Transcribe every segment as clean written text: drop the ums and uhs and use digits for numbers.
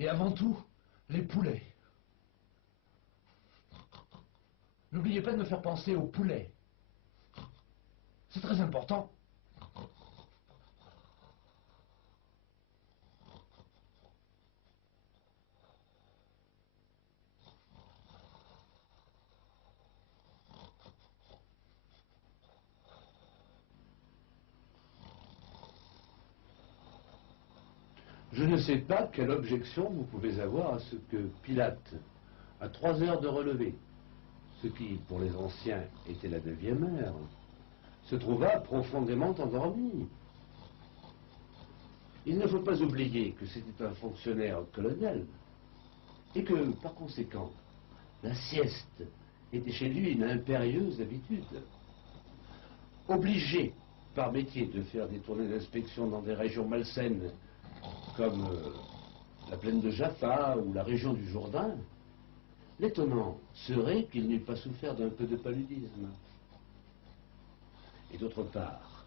Et avant tout, les poulets. N'oubliez pas de me faire penser aux poulets. C'est très important. Je ne sais pas quelle objection vous pouvez avoir à ce que Pilate, à 3 heures de relevé, ce qui, pour les anciens, était la 9e heure, se trouva profondément endormi. Il ne faut pas oublier que c'était un fonctionnaire colonial et que, par conséquent, la sieste était chez lui une impérieuse habitude. Obligé, par métier, de faire des tournées d'inspection dans des régions malsaines, comme la plaine de Jaffa ou la région du Jourdain, l'étonnant serait qu'il n'eût pas souffert d'un peu de paludisme. Et d'autre part,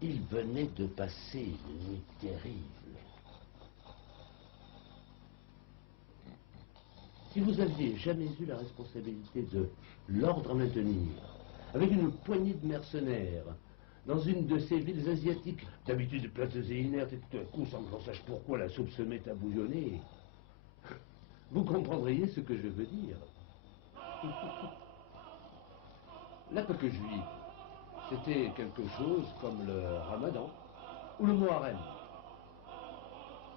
il venait de passer une nuit terrible. Si vous aviez jamais eu la responsabilité de l'ordre à maintenir, avec une poignée de mercenaires, dans une de ces villes asiatiques, d'habitude plateuses et inertes, et tout à coup, sans que l'on sache pourquoi, la soupe se met à bouillonner, vous comprendriez ce que je veux dire. La Pâque juive, c'était quelque chose comme le Ramadan ou le Muharrem.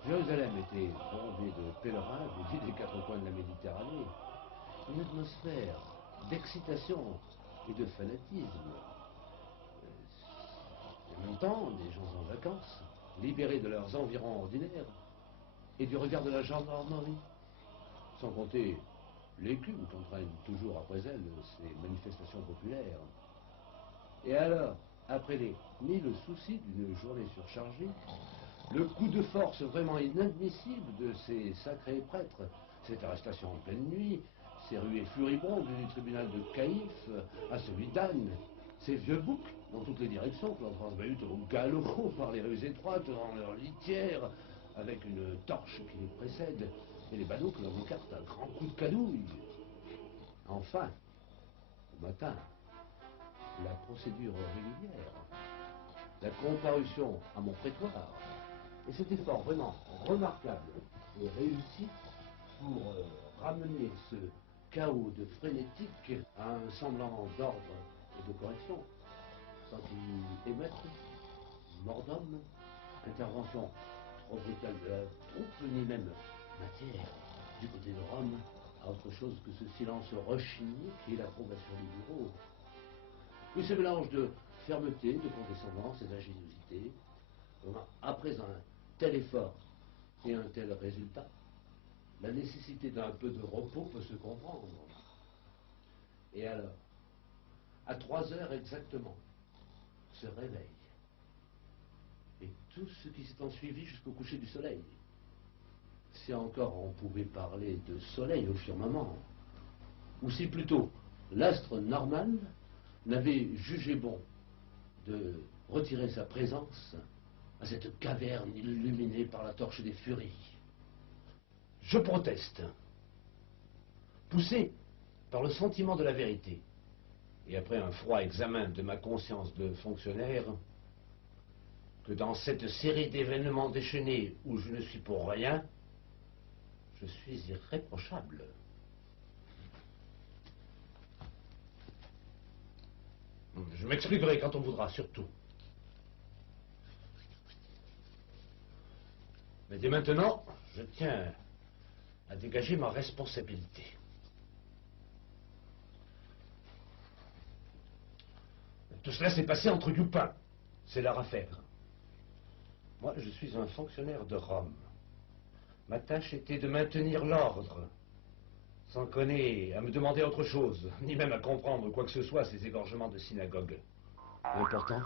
Jérusalem était bondée de pèlerins venus des 4 coins de la Méditerranée. Une atmosphère d'excitation et de fanatisme. En même temps, des gens en vacances, libérés de leurs environs ordinaires et du regard de la gendarmerie. Sans compter l'écume qu'entraînent toujours après elles ces manifestations populaires. Et alors, après les 1000 soucis d'une journée surchargée, le coup de force vraiment inadmissible de ces sacrés prêtres, cette arrestation en pleine nuit, ces ruées furibondes du tribunal de Caïphe à celui d'Anne, ces vieux boucs dans toutes les directions que l'on transbahute au galop par les rues étroites dans leur litière, avec une torche qui les précède, et les badauds que l'on écarte à grands coups de cadouille. Enfin, au matin, la procédure régulière, la comparution à mon prétoire, et cet effort vraiment remarquable et réussi pour ramener ce chaos de frénétique à un semblant d'ordre et de correction, sans qu'il émette mort d'homme, intervention trop brutale de la troupe, ni même matière du côté de Rome à autre chose que ce silence rechigné qui est l'approbation du bureau. Oui, ce mélange de fermeté, de condescendance et d'ingéniosité, après un tel effort et un tel résultat, la nécessité d'un peu de repos peut se comprendre. Et alors, à 3 heures exactement, se réveille. Et tout ce qui s'est ensuivi jusqu'au coucher du soleil. Si encore on pouvait parler de soleil au firmament, ou si plutôt l'astre normal n'avait jugé bon de retirer sa présence à cette caverne illuminée par la torche des furies. Je proteste, poussé par le sentiment de la vérité, et après un froid examen de ma conscience de fonctionnaire, que dans cette série d'événements déchaînés où je ne suis pour rien, je suis irréprochable. Je m'expliquerai quand on voudra, surtout. Mais dès maintenant, je tiens à dégager ma responsabilité. Tout cela s'est passé entre youpins. C'est leur affaire. Moi, je suis un fonctionnaire de Rome. Ma tâche était de maintenir l'ordre, sans connaître à me demander autre chose, ni même à comprendre quoi que ce soit ces égorgements de synagogue. L'important,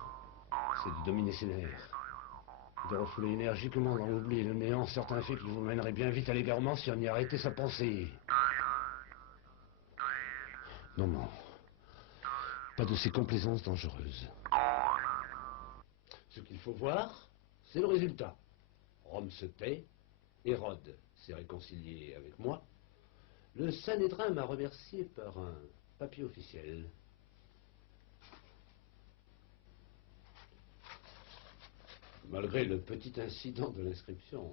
c'est de dominer ses nerfs, de refouler énergiquement dans l'oubli et le néant certains faits qui vous mèneraient bien vite à l'égarement si on y arrêtait sa pensée. Non, non. Pas de ces complaisances dangereuses. Ce qu'il faut voir, c'est le résultat. Rome se tait, Hérode s'est réconcilié avec moi. Le Sanhédrin m'a remercié par un papier officiel. Malgré le petit incident de l'inscription,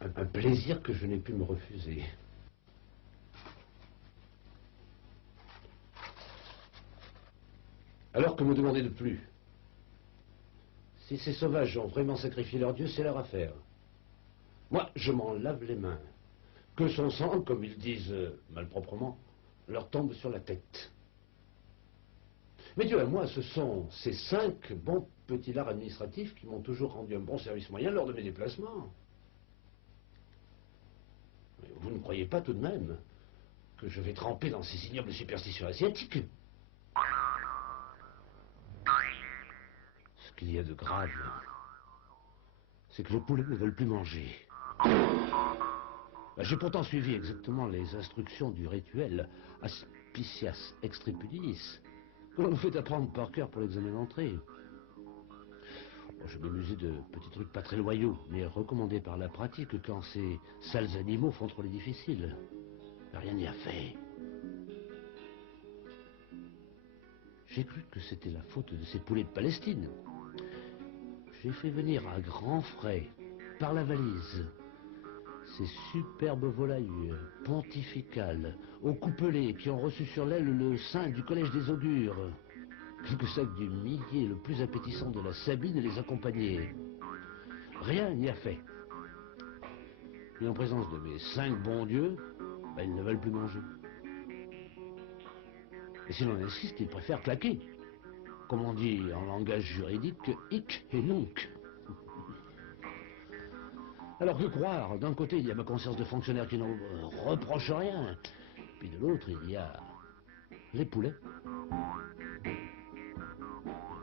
un plaisir que je n'ai pu me refuser. Alors que me demander de plus? Si ces sauvages ont vraiment sacrifié leur Dieu, c'est leur affaire. Moi, je m'en lave les mains. Que son sang, comme ils disent malproprement, leur tombe sur la tête. Mais Dieu à moi, ce sont ces 5 bons petits lards administratifs qui m'ont toujours rendu un bon service moyen lors de mes déplacements. Mais vous ne croyez pas tout de même que je vais tremper dans ces ignobles superstitions asiatiques? Ce qu'il y a de grave, c'est que les poulets ne veulent plus manger. J'ai pourtant suivi exactement les instructions du rituel Aspicias Extripudiis, que l'on me fait apprendre par cœur pour l'examen d'entrée. Je m'amusais de petits trucs pas très loyaux, mais recommandés par la pratique quand ces sales animaux font trop les difficiles. Rien n'y a fait. J'ai cru que c'était la faute de ces poulets de Palestine. J'ai fait venir à grands frais, par la valise, ces superbes volailles pontificales, aux coupelets qui ont reçu sur l'aile le sein du collège des augures. Quelques sacs du millet le plus appétissant de la Sabine les accompagnaient. Rien n'y a fait. Et en présence de mes 5 bons dieux, ils ne veulent plus manger. Et si l'on insiste, ils préfèrent claquer. Comme on dit en langage juridique, hic et nunc. Alors que croire? D'un côté, il y a ma conscience de fonctionnaire qui ne reproche rien. Puis de l'autre, il y a les poulets.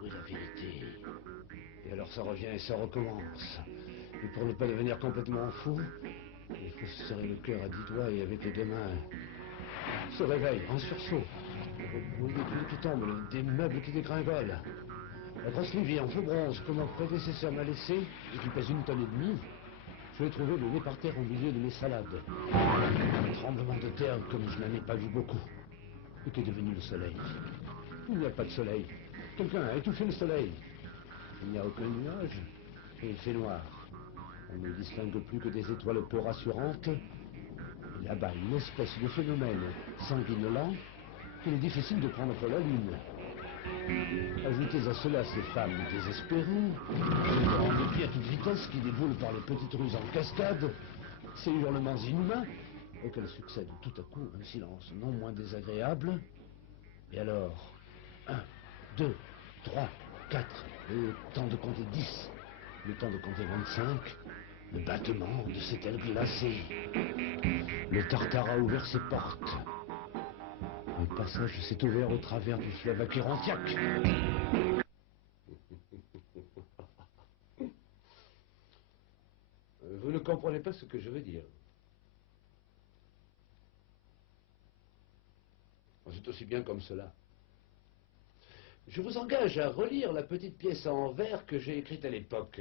Oui, la vérité. Et alors ça revient et ça recommence. Et pour ne pas devenir complètement fou, il faut se serrer le cœur à 10 doigts et avec les 2 mains se réveille en sursaut. Oui, des clous qui tombent, des meubles qui dégringolent. La grosse Livie en feu bronze que mon prédécesseur m'a laissée et qui pèse 1,5 tonnes, je l'ai trouvée le nez par terre au milieu de mes salades. Un tremblement de terre comme je n'en ai pas vu beaucoup. Et qu'est devenu le soleil? Il n'y a pas de soleil. Quelqu'un a étouffé le soleil. Il n'y a aucun nuage et il fait noir. On ne distingue plus que des étoiles peu rassurantes. Et là-bas, une espèce de phénomène sanguinolent qu'il est difficile de prendre pour la lune. Ajoutez à cela ces femmes désespérées, en pied à toute vitesse qui déboulent par les petites rues en cascade, ces hurlements inhumains, auxquels succède tout à coup un silence non moins désagréable. Et alors, 1, 2, 3, 4, le temps de compter 10, le temps de compter 25, le battement de cette aile glacée. Le Tartare a ouvert ses portes. Le passage s'est ouvert au travers du fleuve Acherontiaque. Vous ne comprenez pas ce que je veux dire. C'est aussi bien comme cela. Je vous engage à relire la petite pièce en vers que j'ai écrite à l'époque.